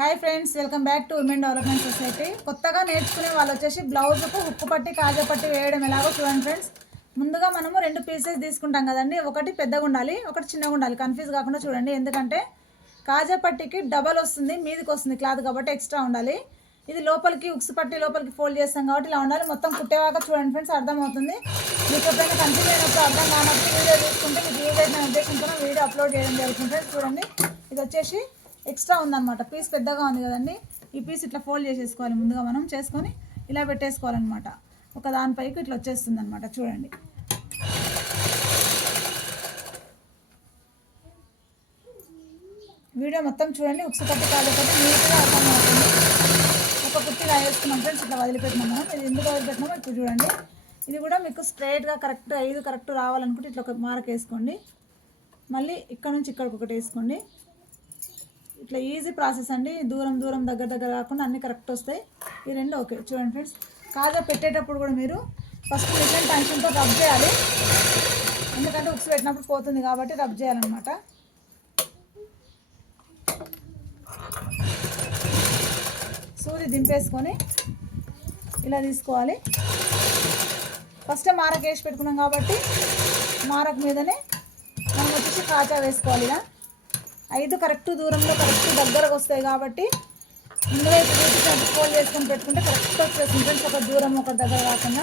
Hi friends, welcome back to women development society. కొత్తగా నేర్చుకునే వాళ్ళు వచ్చేసి బ్లౌజుకు హుక్కు పట్టి కాజా పట్టి వేయడం ఎలాగో చూడండి ఫ్రెండ్స్. ముందుగా మనము 2 పీసెస్ తీసుకుంటాం కదండి. ఒకటి పెద్దగా ఉండాలి, ఒకటి చిన్నగా ఉండాలి. కన్ఫ్యూజ్ కాకుండా చూడండి, ఎందుకంటే కాజా పట్టికి డబల్ వస్తుంది, మీదికి వస్తుంది క్లాత్ కాబట్టి ఎక్స్ట్రా ఉండాలి. ఇది లోపలికి ఉక్స్ పట్టి లోపలికి ఫోల్డ్ చేస్తాం కాబట్టి ఇలా ఉండాలి. మొత్తం కుట్టేవాక చూడండి ఫ్రెండ్స్, అర్థమవుతుంది. మీకు ఎప్పుడైనా కన్ఫ్యూజ్ అయినప్పుడు అర్థం కానప్పుడు వీడియో తీసుకుంటే మీకు యూజ్ అయిన ఉద్దేశంతో వీడియో అప్లోడ్ చేయడం జరుగుతుంది ఫ్రెండ్స్. చూడండి, ఇది వచ్చేసి ఎక్స్ట్రా ఉందన్నమాట. పీస్ పెద్దగా ఉంది కదండి, ఈ పీస్ ఇట్లా ఫోల్డ్ చేసేసుకోవాలి. ముందుగా మనం చేసుకొని ఇలా పెట్టేసుకోవాలన్నమాట. ఒక దానిపైకి ఇట్లా వచ్చేస్తుంది అనమాట. చూడండి, వీడియో మొత్తం చూడండి. ఉక్సు పట్టి కాజా పట్టి నీట్గా అర్థమవుతుంది. ఒక కుర్తి ఇలా వేసుకున్నాం ఫ్రెండ్స్, ఇట్లా వదిలిపెట్టినాము. ఇది ఎందుకు వదిలిపెట్టినామో ఇప్పుడు చూడండి. ఇది కూడా మీకు స్ట్రైట్గా కరెక్ట్ 5 కరెక్ట్ రావాలనుకుంటే ఇట్లా ఒక మార్క్ వేసుకోండి. మళ్ళీ ఇక్కడ నుంచి ఇక్కడికి ఒకటి వేసుకోండి. ఇట్లా ఈజీ ప్రాసెస్ అండి. దూరం దూరం దగ్గర దగ్గర కాకుండా అన్నీ కరెక్ట్ వస్తాయి. ఈ రెండు ఓకే. చూడండి ఫ్రెండ్స్, కాజా పెట్టేటప్పుడు కూడా మీరు ఫస్ట్ మిషన్ టెన్షన్తో రబ్ చేయాలి. ఎందుకంటే ఉక్స్ పెట్టినప్పుడు పోతుంది కాబట్టి రబ్ చేయాలన్నమాట. సూది దింపేసుకొని ఇలా తీసుకోవాలి. ఫస్ట్ మారకు వేసి పెట్టుకున్నాం కాబట్టి మారకు మీదనే మనం వచ్చేసి కాజా వేసుకోవాలి. ఇలా 5 కరెక్ట్ దూరంలో కరెక్ట్ దగ్గరకు వస్తాయి కాబట్టి ఇందులో ఇప్పుడు ఫోల్డ్ చేసుకొని పెట్టుకుంటే కరెక్ట్ వచ్చేస్తుంది ఫ్రెండ్స్. ఒక దూరం ఒక దగ్గర కాకుండా.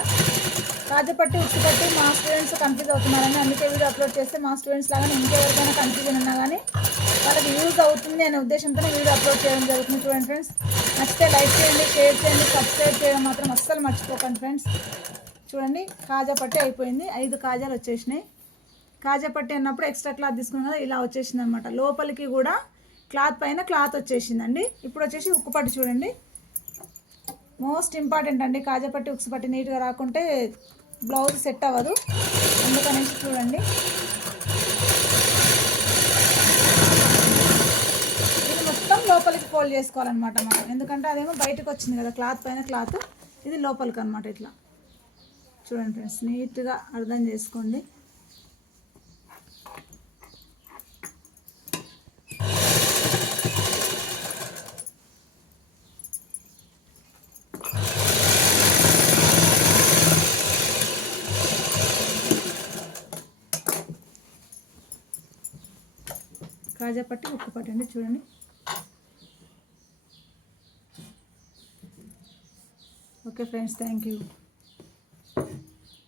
కాజా పట్టి ఉక్సు పట్టి మా స్టూడెంట్స్ కన్ఫ్యూజ్ అవుతున్నారని అందుకే వీడియో అప్లోడ్ చేస్తే మా స్టూడెంట్స్ లాగానే ఇంకెవరికైనా కన్ఫ్యూజన్ ఉన్నా కానీ వాళ్ళకి యూజ్ అవుతుంది అనే ఉద్దేశంతోనే వీడియో అప్లోడ్ చేయడం జరుగుతుంది. చూడండి ఫ్రెండ్స్, నచ్చితే లైక్ చేయండి, షేర్ చేయండి, సబ్స్క్రైబ్ చేయడం మాత్రం అస్సలు మర్చిపోకండి ఫ్రెండ్స్. చూడండి, కాజా పట్టి అయిపోయింది. 5 కాజాలు వచ్చేసినాయి. కాజా పట్టి అన్నప్పుడు ఎక్స్ట్రా క్లాత్ తీసుకున్నాం కదా, ఇలా వచ్చేసింది అనమాట. లోపలికి కూడా క్లాత్ పైన క్లాత్ వచ్చేసిందండి. ఇప్పుడు వచ్చేసి ఉక్కు పట్టి చూడండి, మోస్ట్ ఇంపార్టెంట్ అండి. కాజా పట్టి ఉక్సు పట్టి నీట్గా రాకుంటే బ్లౌజ్ సెట్ అవ్వదు. అందుకనేసి చూడండి, ఇది మొత్తం లోపలికి ఫోల్డ్ చేసుకోవాలన్నమాట మనం. ఎందుకంటే అదేమో బయటకు వచ్చింది కదా క్లాత్ పైన క్లాత్, ఇది లోపలికి అనమాట. ఇట్లా చూడండి ఫ్రెండ్స్, నీట్గా అర్థం చేసుకోండి. కాజా పట్టి ఉక్కు పట్టి అండి. చూడండి, ఓకే ఫ్రెండ్స్, థ్యాంక్ యూ.